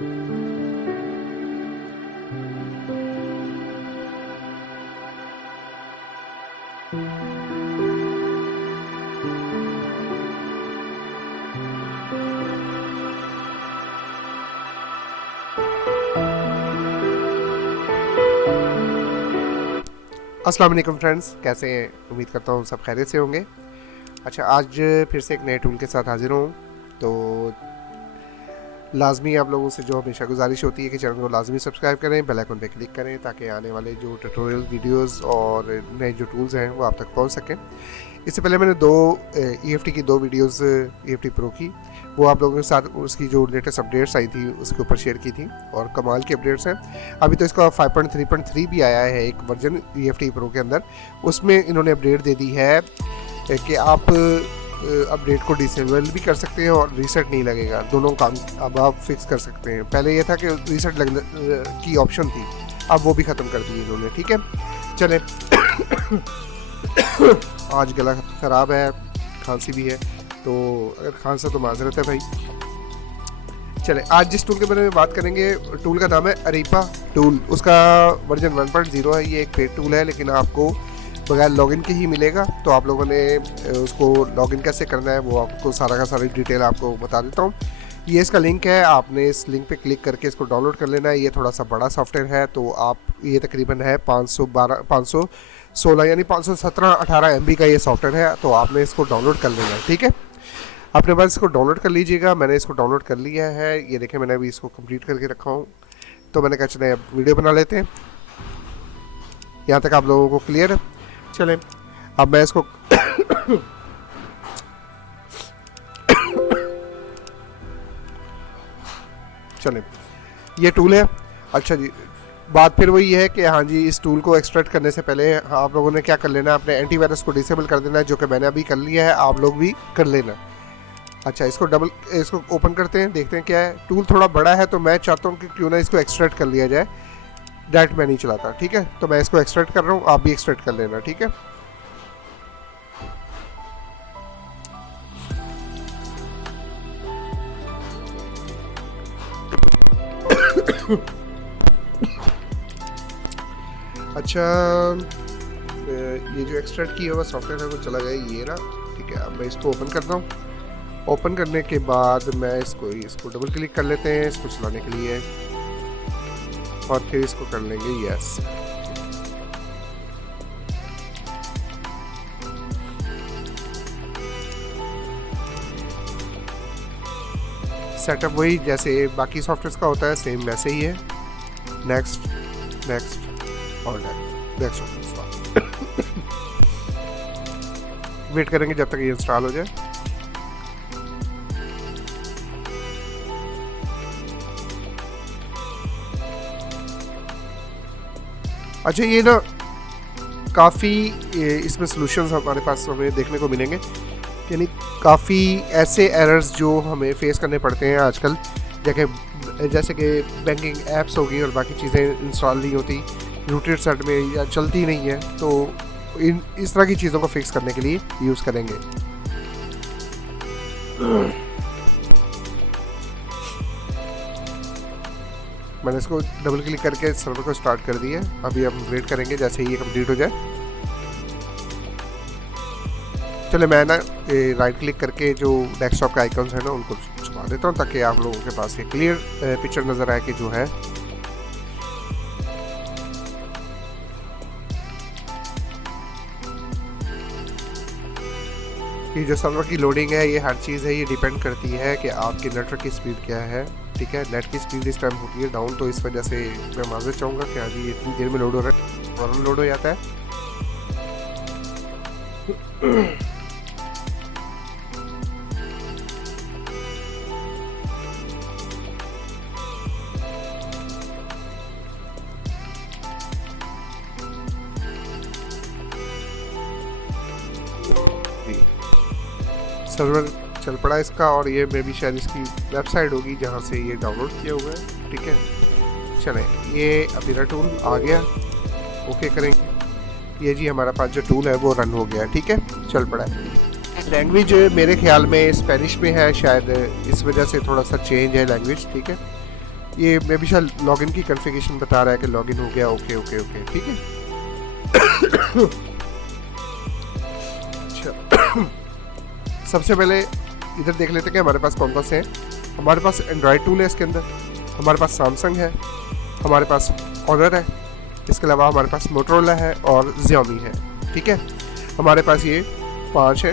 अस्सलाम वालेकुम फ्रेंड्स, कैसे हैं? उम्मीद करता हूँ सब खैरियत से होंगे। अच्छा, आज फिर से एक नए टूल के साथ हाजिर हूँ। तो लाजमी आप लोगों से जो हमेशा गुजारिश होती है कि चैनल को लाजमी सब्सक्राइब करें, बेल आइकन पे क्लिक करें ताकि आने वाले जो ट्यूटोरियल वीडियोस और नए जो टूल्स हैं वो आप तक पहुँच सकें। इससे पहले मैंने EFT की दो वीडियोस EFT प्रो की, वो आप लोगों के साथ उसकी जो लेटेस्ट अपडेट्स आई थी उसके ऊपर शेयर की थी और कमाल की अपडेट्स हैं। अभी तो इसका 5.3.3 भी आया है एक वर्जन EFT प्रो के अंदर। उसमें इन्होंने अपडेट दे दी है कि आप अपडेट को डिसेबल भी कर सकते हैं और रीसेट नहीं लगेगा, दोनों काम अब आप फिक्स कर सकते हैं। पहले ये था कि रीसेट लगने की ऑप्शन थी, अब वो भी ख़त्म कर दी इन्होंने। ठीक है, चलें। आज गला ख़राब है, खांसी भी है, तो अगर खांसा तो माजरत है भाई। चले, आज जिस टूल के बारे में बात करेंगे, टूल का नाम है अरीपा टूल। उसका वर्जन 1.0 है। ये एक पेड टूल है लेकिन आपको बगैर लॉगिन के ही मिलेगा। तो आप लोगों ने उसको लॉगिन कैसे करना है वो आपको सारा का सारी डिटेल आपको बता देता हूँ। ये इसका लिंक है, आपने इस लिंक पे क्लिक करके इसको डाउनलोड कर लेना है। ये थोड़ा सा बड़ा सॉफ्टवेयर है, तो आप ये तकरीबन है 516 यानी 517-18 MB का ये सॉफ्टवेयर है, तो आपने इसको डाउनलोड कर लेना है। ठीक है, अपने पास इसको डाउनलोड कर लीजिएगा। मैंने इसको डाउनलोड कर लिया है, ये देखें मैंने अभी इसको कंप्लीट करके रखा हूँ। तो मैंने कहा चले अब वीडियो बना लेते हैं। यहाँ तक आप लोगों को क्लियर है? चलें, अब मैं इसको चलें, ये टूल है। अच्छा जी, बात फिर वही है कि हाँ जी, इस टूल को एक्सट्रैक्ट करने से पहले आप लोगों ने क्या कर लेना है, अपने एंटीवायरस को डिसेबल कर देना है, जो कि मैंने अभी कर लिया है, आप लोग भी कर लेना। अच्छा, इसको ओपन करते हैं, देखते हैं क्या है। टूल थोड़ा बड़ा है तो मैं चाहता हूँ कि क्यों ना इसको एक्सट्रैक्ट कर लिया जाए। डायरेक्ट मैं नहीं चलाता, ठीक है, तो मैं इसको एक्सट्रैक्ट कर रहा हूँ, आप भी एक्सट्रैक्ट कर लेना। ठीक है, अच्छा, ये जो एक्सट्रैक्ट किया हुआ सॉफ्टवेयर है वो चला गया, ये ना। ठीक है, अब मैं इसको ओपन करता हूँ। ओपन करने के बाद मैं इसको डबल क्लिक कर लेते हैं इसको चलाने के लिए, और फिर इसको कर लेंगे यस। सेटअप वही जैसे बाकी सॉफ्टवेयर का होता है, सेम वैसे ही है। नेक्स्ट नेक्स्ट और नेक्स्ट। वेट करेंगे जब तक ये इंस्टॉल हो जाए। अच्छा, ये ना काफ़ी इसमें सॉल्यूशंस हमारे पास हमें देखने को मिलेंगे, यानी काफ़ी ऐसे एरर्स जो हमें फेस करने पड़ते हैं आजकल, जैसे कि बैंकिंग ऐप्स होगी और बाकी चीज़ें इंस्टॉल नहीं होती रूटेड सेट में या चलती नहीं है, तो इस तरह की चीज़ों को फिक्स करने के लिए यूज़ करेंगे। मैंने इसको डबल क्लिक करके सर्वर को स्टार्ट कर दिया। अभी हम वेट करेंगे जैसे ही ये कंप्लीट हो जाए। चले, मैं ना राइट क्लिक करके जो डेस्कटॉप के आइकन्स हैं ना उनको छुपा देता हूँ ताकि आप लोगों के पास ये क्लियर पिक्चर नज़र आए कि जो है ये जो सर्वर की लोडिंग है, ये हर चीज़ है, ये डिपेंड करती है कि आपकी नेटवर्क की स्पीड क्या है। ठीक है, नेट की स्पीड इस टाइम होती है डाउन, तो इस वजह से मैं माजूर चाहूँगा कि हाँ जी ये इतनी देर में लोड हो रहा है, फौरन लोड हो जाता है। सर्वर चल पड़ा इसका, और ये मे भी शायद इसकी वेबसाइट होगी जहाँ से ये डाउनलोड किया हुआ है। ठीक है, चलें, ये अब मेरा टूल आ गया, ओके करेंगे। ये जी हमारा पास जो टूल है वो रन हो गया। ठीक है, चल पड़ा है। लैंग्वेज मेरे ख्याल में स्पेनिश में है, शायद इस वजह से थोड़ा सा चेंज है लैंग्वेज। ठीक है, ये मे भी शायद लॉगिन की कॉन्फ़िगरेशन बता रहा है कि लॉगिन हो गया। ओके ओके ओके ठीक है। अच्छा, सबसे पहले इधर देख लेते हैं कि हमारे पास कौन कौन से हैं। हमारे पास एंड्रॉयड टूल है इसके अंदर, हमारे पास सैमसंग है, हमारे पास ऑनर है, इसके अलावा हमारे पास मोटोरोला है और Xiaomi है। ठीक है, हमारे पास ये 5 है।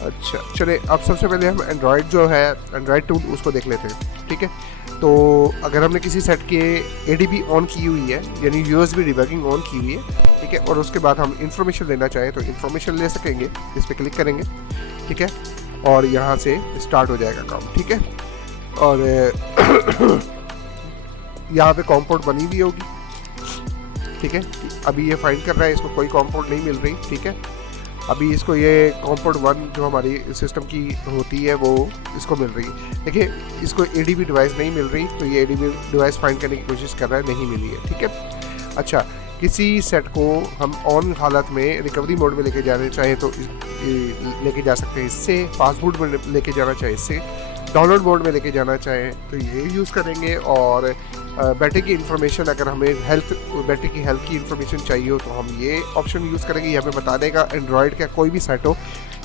अच्छा चले, अब सबसे पहले हम एंड्रॉयड जो है एंड्रॉयड टूल उसको देख लेते हैं। ठीक है, तो अगर हमने किसी सेट के ADB ऑन की हुई है यानी USB डिबगिंग ऑन की हुई है, ठीक है, और उसके बाद हम इंफॉर्मेशन लेना चाहें तो इंफॉर्मेशन ले सकेंगे। इस पर क्लिक करेंगे, ठीक है, और यहाँ से स्टार्ट हो जाएगा काम। ठीक है, और यहाँ पे कॉम्पोर्ट बनी हुई होगी। ठीक है, अभी ये फाइंड कर रहा है, इसको कोई कॉम्पोर्ट नहीं मिल रही। ठीक है, अभी इसको ये कॉम्पोर्ट 1 जो हमारी सिस्टम की होती है वो इसको मिल रही है। देखिए, इसको ADB डिवाइस नहीं मिल रही, तो ये ADB डिवाइस फाइंड करने की कोशिश कर रहा है, नहीं मिली है। ठीक है, अच्छा, किसी सेट को हम ऑन हालत में रिकवरी मोड में लेके जाना चाहें तो लेके जा सकते हैं इससे, फास्ट बूट में लेके जाना चाहे इससे, डाउनलोड मोड में लेके जाना चाहें तो ये यूज़ करेंगे। और बैटरी की इन्फॉर्मेशन, अगर हमें बैटरी की हेल्थ की इन्फॉर्मेशन चाहिए हो तो हम ये ऑप्शन यूज़ करेंगे। यहाँ पे बता देगा एंड्रॉयड का कोई भी सेट हो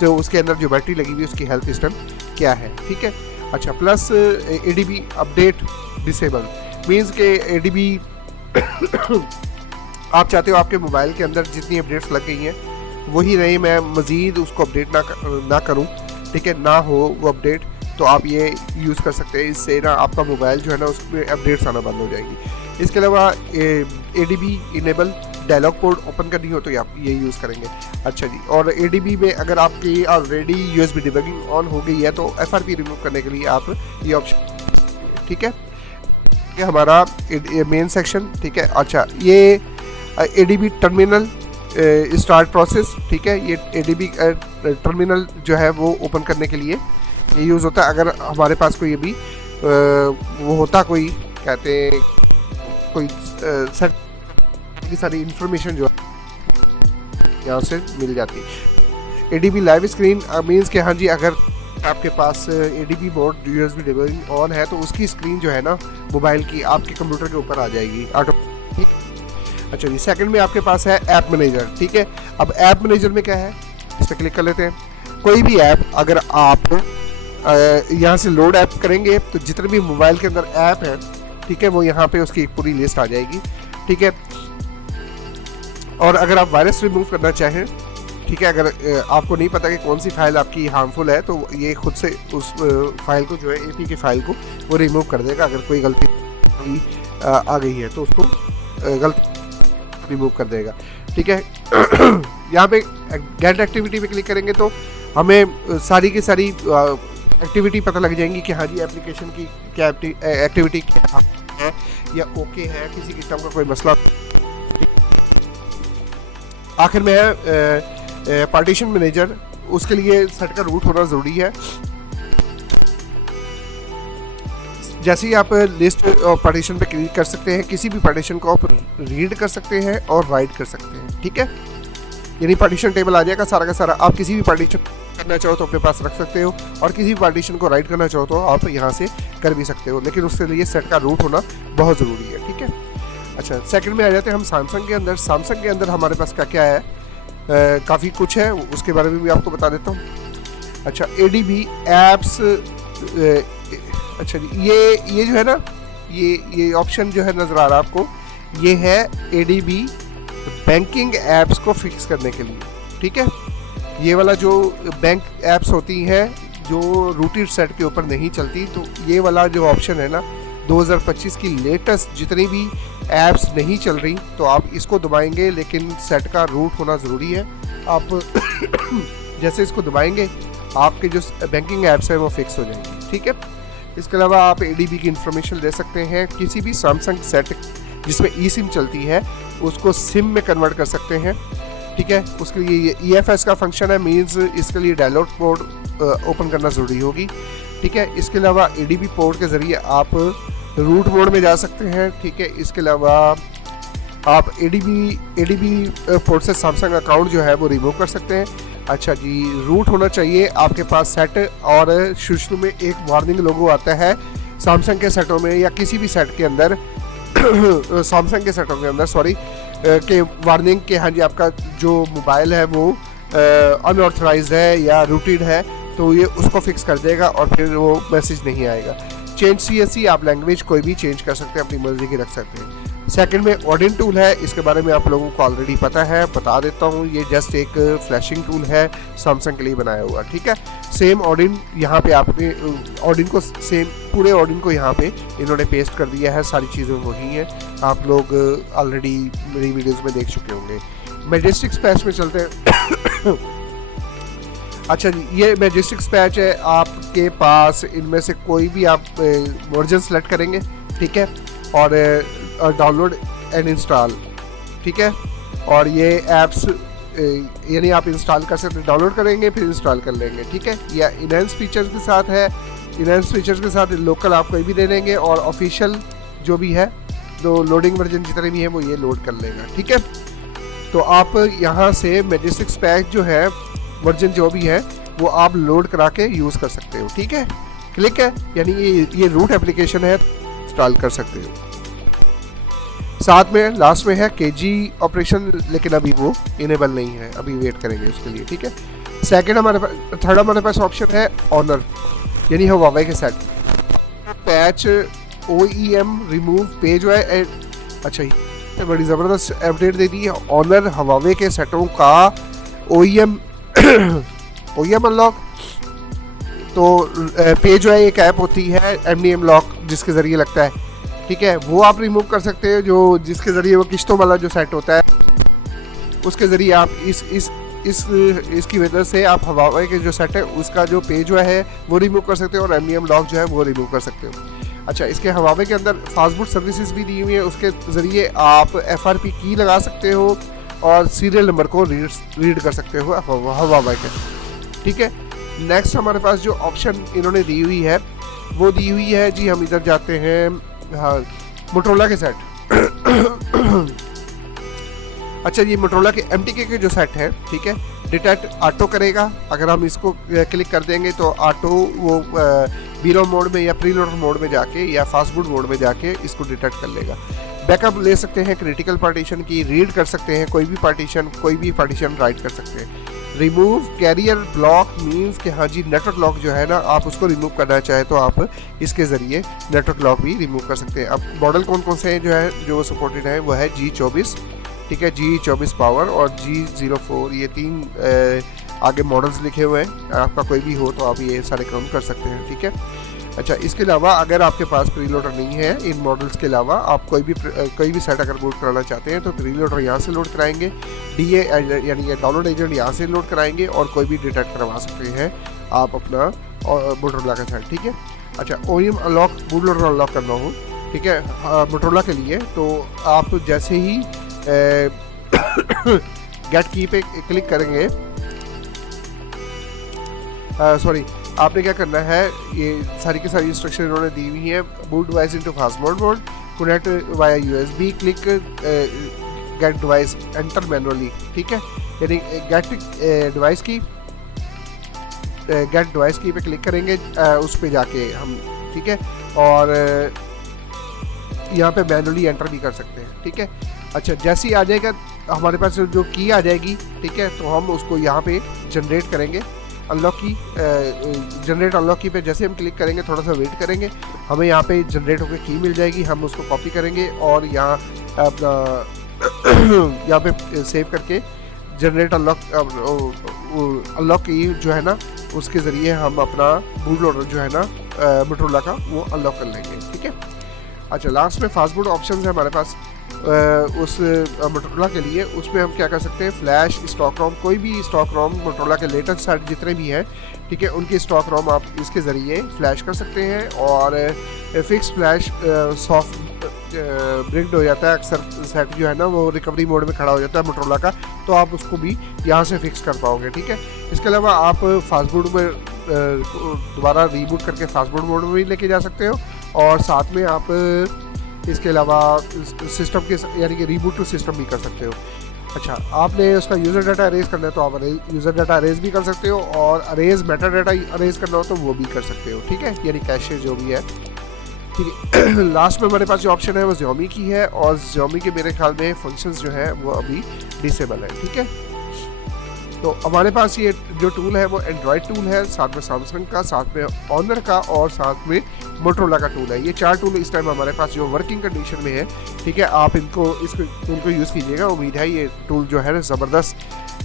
तो उसके अंदर जो बैटरी लगी हुई है उसकी हेल्थ सिस्टम क्या है। ठीक है, अच्छा, plus ADB update disable means के ADB आप चाहते हो आपके मोबाइल के अंदर जितनी अपडेट्स लग गई हैं वही रही, मैं मज़ीद उसको अपडेट ना करूँ, ठीक है, ना हो वो अपडेट, तो आप ये यूज़ कर सकते हैं। इससे ना आपका मोबाइल जो है ना उसमें अपडेट्स आना बंद हो जाएंगी। इसके अलावा ADB enable dialogue port open करनी हो तो आप ये यूज़ करेंगे। अच्छा जी, और ADB में अगर आपकी ऑलरेडी USB डिबगिंग ऑन हो गई है तो FRP रिमूव करने के लिए आप ये ऑप्शन, ठीक है, ये हमारा मेन सेक्शन। ठीक है, अच्छा, ये ADB टर्मिनल स्टार्ट प्रोसेस, ठीक है, ये ADB टर्मिनल जो है वो ओपन करने के लिए ये यूज़ होता है। अगर हमारे पास कोई अभी वो होता, कोई कहते हैं कोई सेट की सारी इंफॉर्मेशन जो यहाँ से मिल जाती है। ADB लाइव स्क्रीन मीन्स के हाँ जी, अगर आपके पास ADB mode USB debugging on है तो उसकी स्क्रीन जो है ना मोबाइल की आपके कंप्यूटर के ऊपर आ जाएगी ऑटोमेटिक। अच्छा जी, सेकंड में आपके पास है ऐप मैनेजर। ठीक है, अब ऐप मैनेजर में क्या है, इस पर क्लिक कर लेते हैं। कोई भी ऐप अगर आप यहाँ से लोड ऐप करेंगे तो जितने भी मोबाइल के अंदर ऐप है, ठीक है, वो यहाँ पे उसकी एक पूरी लिस्ट आ जाएगी। ठीक है, और अगर आप वायरस रिमूव करना चाहें, ठीक है, अगर आपको नहीं पता कि कौन सी फाइल आपकी हार्मफुल है तो ये खुद से उस फाइल को जो है AP की फाइल को वो रिमूव कर देगा। अगर कोई गलती आ गई है तो उसको गलती रिमूव कर देगा। ठीक है, यहाँ पे गेट एक्टिविटी पे क्लिक करेंगे तो हमें सारी की सारी एक्टिविटी पता लग जाएंगी कि हाँ जी एप्लीकेशन की क्या एक्टिविटी क्या है या ओके है, किसी किस्म का कोई मसला। आखिर में है पार्टीशन मैनेजर, उसके लिए सेट का रूट होना ज़रूरी है। जैसे ही आप लिस्ट और पार्टीशन पे क्लिक कर सकते हैं, किसी भी पार्टीशन को आप रीड कर सकते हैं और राइट कर सकते हैं। ठीक है, यानी पार्टीशन टेबल आ जाएगा सारा का सारा। आप किसी भी पार्टीशन करना चाहो तो अपने पास रख सकते हो और किसी भी पार्टीशन को राइट करना चाहो तो आप यहाँ से कर भी सकते हो, लेकिन उसके लिए सेट का रूट होना बहुत ज़रूरी है। ठीक है, अच्छा, सेकंड में आ जाते हैं हम सैमसंग के अंदर। सैमसंग के अंदर हमारे पास क्या क्या है, काफ़ी कुछ है, उसके बारे में भी आपको बता देता हूँ। अच्छा, ADB एप्स, अच्छा जी, ये जो है ना, ये ऑप्शन जो है नज़र आ रहा है आपको, ये है ADB बैंकिंग एप्स को फिक्स करने के लिए। ठीक है, ये वाला जो बैंक एप्स होती हैं जो रूटेड सेट के ऊपर नहीं चलती, तो ये वाला जो ऑप्शन है ना 2025 की लेटेस्ट जितनी भी ऐप्स नहीं चल रही तो आप इसको दबाएंगे, लेकिन सेट का रूट होना ज़रूरी है। आप जैसे इसको दबाएंगे आपके जो बैंकिंग ऐप्स हैं वो फिक्स हो जाएंगी। ठीक है, इसके अलावा आप ADB की इंफॉर्मेशन ले सकते हैं। किसी भी सैमसंग सेट जिसमें eSIM चलती है उसको SIM में कन्वर्ट कर सकते हैं। ठीक है, उसके लिए EFS का फंक्शन है, मीन्स इसके लिए डायलॉग पोर्ट ओपन करना ज़रूरी होगी। ठीक है, इसके अलावा ADB पोर्ट के ज़रिए आप रूट मोड में जा सकते हैं। ठीक है, इसके अलावा आप ADB पोर्ट से सैमसंग अकाउंट जो है वो रिमूव कर सकते हैं। अच्छा जी, रूट होना चाहिए आपके पास सेट, और शुरू में एक वार्निंग लोगो आता है सैमसंग के सेटों में या किसी भी सेट के अंदर सैमसंग के सेटों के अंदर सॉरी के वार्निंग के हाँ जी आपका जो मोबाइल है वो अनऑथराइज्ड है या रूटेड है, तो ये उसको फिक्स कर देगा और फिर वो मैसेज नहीं आएगा। चेंज CSC, आप लैंग्वेज कोई भी चेंज कर सकते हैं, अपनी मर्जी की रख सकते हैं। सेकंड में ऑडिन टूल है, इसके बारे में आप लोगों को ऑलरेडी पता है, बता देता हूँ। ये जस्ट एक फ्लैशिंग टूल है सैमसंग के लिए बनाया हुआ, ठीक है। सेम ऑडिन यहाँ पे आपने ऑडिन को सेम पूरे ऑडिन को यहाँ पे इन्होंने पेस्ट कर दिया है, सारी चीज़ें वही हैं, आप लोग ऑलरेडी मेरी वीडियोस में देख चुके होंगे। मैजेस्टिक पैच में चलते हैं। अच्छा जी, ये मैजेस्टिक पैच है, आपके पास इनमें से कोई भी आप वर्जन सेलेक्ट करेंगे, ठीक है, और डाउनलोड एंड इंस्टॉल, ठीक है। और ये ऐप्स यानी आप इंस्टॉल कर सकते हैं, डाउनलोड करेंगे फिर इंस्टॉल कर लेंगे, ठीक है। या इनहेंस फीचर्स के साथ है, इनहेंस फीचर्स के साथ लोकल आप कोई भी दे देंगे और ऑफिशियल जो भी है जो लोडिंग वर्जन जितने भी हैं वो ये लोड कर लेगा, ठीक है। तो आप यहाँ से मैजेस्टिक पैच जो है वर्जन जो भी है वो आप लोड करा के यूज़ कर सकते हो, ठीक है। क्लिक है यानी ये रूट एप्लीकेशन है, इंस्टॉल कर सकते हो। साथ में लास्ट में है KG ऑपरेशन, लेकिन अभी वो इनेबल नहीं है, अभी वेट करेंगे उसके लिए, ठीक है। सेकंड हमारे पास थर्ड हमारे पास ऑप्शन है ऑनर, यानी हुआवे के set patch OEM remove page है। अच्छा ये बड़ी ज़बरदस्त अपडेट दे दी है, ऑनर हुआवे के सेटों का OEM अनलॉक। तो पेज जो है एक ऐप होती है MDM लॉक जिसके ज़रिए लगता है, ठीक है, वो आप रिमूव कर सकते हो, जो जिसके ज़रिए वो किश्तों वाला जो सेट होता है उसके ज़रिए आप इसकी वजह से आप हुआवे के जो सेट है उसका जो पेज जो है वो रिमूव कर सकते हो और MDM लॉक जो है वो रिमूव कर सकते हो। अच्छा, इसके हुआवे के अंदर फास्टबूट सर्विसेज भी दी हुई है, उसके ज़रिए आप FRP की लगा सकते हो और सीरियल नंबर को रीड कर सकते हो हुआवे के, ठीक है। नेक्स्ट हमारे पास जो ऑप्शन इन्होंने दी हुई है वो दी हुई है जी, हम इधर जाते हैं, हाँ, मोटरोला के सेट। अच्छा, ये मोटरोला के MTK के जो सेट है, ठीक है, डिटेक्ट ऑटो करेगा। अगर हम इसको क्लिक कर देंगे तो ऑटो वो बीरो मोड में या प्रीलोडर मोड में जाके या फास्टबूट मोड में जाके इसको डिटेक्ट कर लेगा। बैकअप ले सकते हैं क्रिटिकल पार्टीशन की, रीड कर सकते हैं कोई भी पार्टीशन राइट कर सकते हैं। रिमूव कैरियर ब्लॉक मींस कि हाँ जी नेटवर्क लॉक जो है ना, आप उसको रिमूव करना चाहें तो आप इसके ज़रिए नेटवर्क लॉक भी रिमूव कर सकते हैं। अब मॉडल कौन कौन से हैं जो है जो सपोर्टेड है, वो है G24, ठीक है, G24 पावर और G04, ये 3 आगे मॉडल्स लिखे हुए हैं, आपका कोई भी हो तो आप ये सारे काम कर सकते हैं, ठीक है। अच्छा, इसके अलावा अगर आपके पास प्रीलोडर नहीं है इन मॉडल्स के अलावा, आप कोई भी सेट अगर बूट कराना चाहते हैं तो प्रीलोडर यहाँ से लोड कराएंगे, DA यानी ये डाउनलोड एजेंट यहाँ से लोड कराएंगे और कोई भी डिटेक्ट करवा सकते हैं आप अपना मोटरोला का सेट, ठीक है। अच्छा, OEM unlock boot loader unlock करना हो, ठीक है, मोटरोला के लिए, तो आप जैसे ही गेट की पे क्लिक करेंगे, सॉरी आपने क्या करना है, ये सारी की सारी इंस्ट्रक्शन इन्होंने दी हुई है। Boot device into fastboot mode, connect via USB, click get device, enter manually, ठीक है, यानी गेट डिवाइस की पे क्लिक करेंगे उस पे जाके हम, ठीक है, और यहाँ पे मैनुअली एंटर भी कर सकते हैं, ठीक है। अच्छा, जैसे ही आ जाएगा हमारे पास जो की आ जाएगी, ठीक है, तो हम उसको यहाँ पे जनरेट करेंगे अनलॉक की, जनरेट अनलॉक की पे जैसे हम क्लिक करेंगे, थोड़ा सा वेट करेंगे, हमें यहाँ पे जनरेट होकर की मिल जाएगी, हम उसको कॉपी करेंगे और यहाँ अपना यहाँ पे सेव करके जनरेट अनलॉक की जो है ना उसके ज़रिए हम अपना बूट लोडर जो है ना मोटरोला का वो अनलॉक कर लेंगे, ठीक है। अच्छा, लास्ट में फास्टबूट ऑप्शन है हमारे पास उस मोटरोला के लिए, उसमें हम क्या कर सकते हैं, फ्लैश, स्टॉक रोम, कोई भी स्टॉक रोम मोटरोला के लेटेस्ट सेट जितने भी हैं, ठीक है, उनकी स्टॉक रोम आप इसके ज़रिए फ्लैश कर सकते हैं और फिक्स फ्लैश सॉफ्ट ब्रिक्ड हो जाता है, अक्सर सेट जो है ना वो रिकवरी मोड में खड़ा हो जाता है मोटरोला का, तो आप उसको भी यहाँ से फिक्स कर पाओगे, ठीक है। इसके अलावा आप फास्टबूट में दोबारा रीबूट करके फास्टबूट मोड में भी लेके जा सकते हो और साथ में आप इसके अलावा सिस्टम के यानी कि रीबूट टू सिस्टम भी कर सकते हो। अच्छा, आपने उसका यूज़र डाटा अरेज करना है तो आप यूज़र डाटा अरेज भी कर सकते हो और अरेज मेटा डाटा अरेज करना हो तो वो भी कर सकते हो, ठीक है, यानी कैशे जो भी है ठीक है। लास्ट में हमारे पास जो ऑप्शन है वो Xiaomi की है, और Xiaomi के मेरे ख्याल में फंक्शंस जो है वो अभी डिसेबल है। ठीक है, तो हमारे पास ये जो टूल है वो एंड्रॉयड टूल है, साथ में सैमसंग का, साथ में ऑनर का, और साथ में मोटरोला का टूल है। ये 4 टूल इस टाइम हमारे पास जो वर्किंग कंडीशन में है। ठीक है, आप इस टूल को यूज़ कीजिएगा। उम्मीद है ये टूल जो है ना ज़बरदस्त,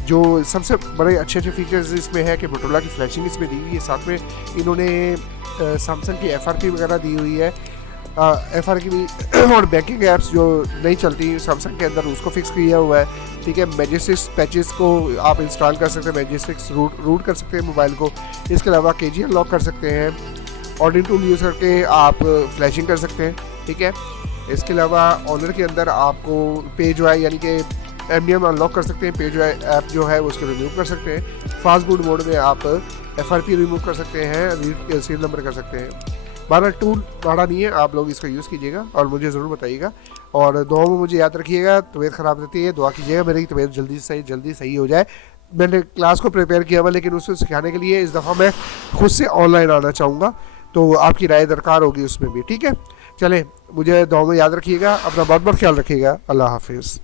जो सबसे बड़े अच्छे फीचर्स इसमें है कि मोटरोला की फ्लैशिंग इसमें दी हुई है, साथ में इन्होंने सैमसंग की FRP वगैरह दी हुई है, FRP भी और बैंकिंग ऐप्स जो नहीं चलती सैमसंग के अंदर उसको फिक्स किया हुआ है। ठीक है, मैजेस्टिक्स पैचेस को आप इंस्टॉल कर सकते हैं, मैजेस्टिक्स रूट कर सकते हैं मोबाइल को। इसके अलावा KG अनलॉक कर सकते हैं, ऑडियो टूल यूज़ करके आप फ्लैशिंग कर सकते हैं। ठीक है, इसके अलावा ऑनर के अंदर आपको पेज वाई यानी कि MDM अनलॉक कर सकते हैं, पेज वाई ऐप जो है उसको रिमूव कर सकते हैं। फास्ट बूट मोड में आप FRP रिमूव कर सकते हैं, रीड सीरियल नंबर कर सकते हैं। 12 टूल बड़ा नहीं है, आप लोग इसका यूज़ कीजिएगा और मुझे ज़रूर बताइएगा। और दुआ में मुझे याद रखिएगा, तबीयत ख़राब रहती है, दुआ कीजिएगा मेरी तबीयत जल्दी सही हो जाए। मैंने क्लास को प्रिपेयर किया हुआ, लेकिन उसको सिखाने के लिए इस दफ़ा मैं खुद से ऑनलाइन आना चाहूँगा, तो आपकी राय दरकार होगी उसमें भी। ठीक है, चलें, मुझे दुआ में याद रखिएगा, अपना बहुत बहुत ख्याल रखिएगा। अल्लाह हाफिज़।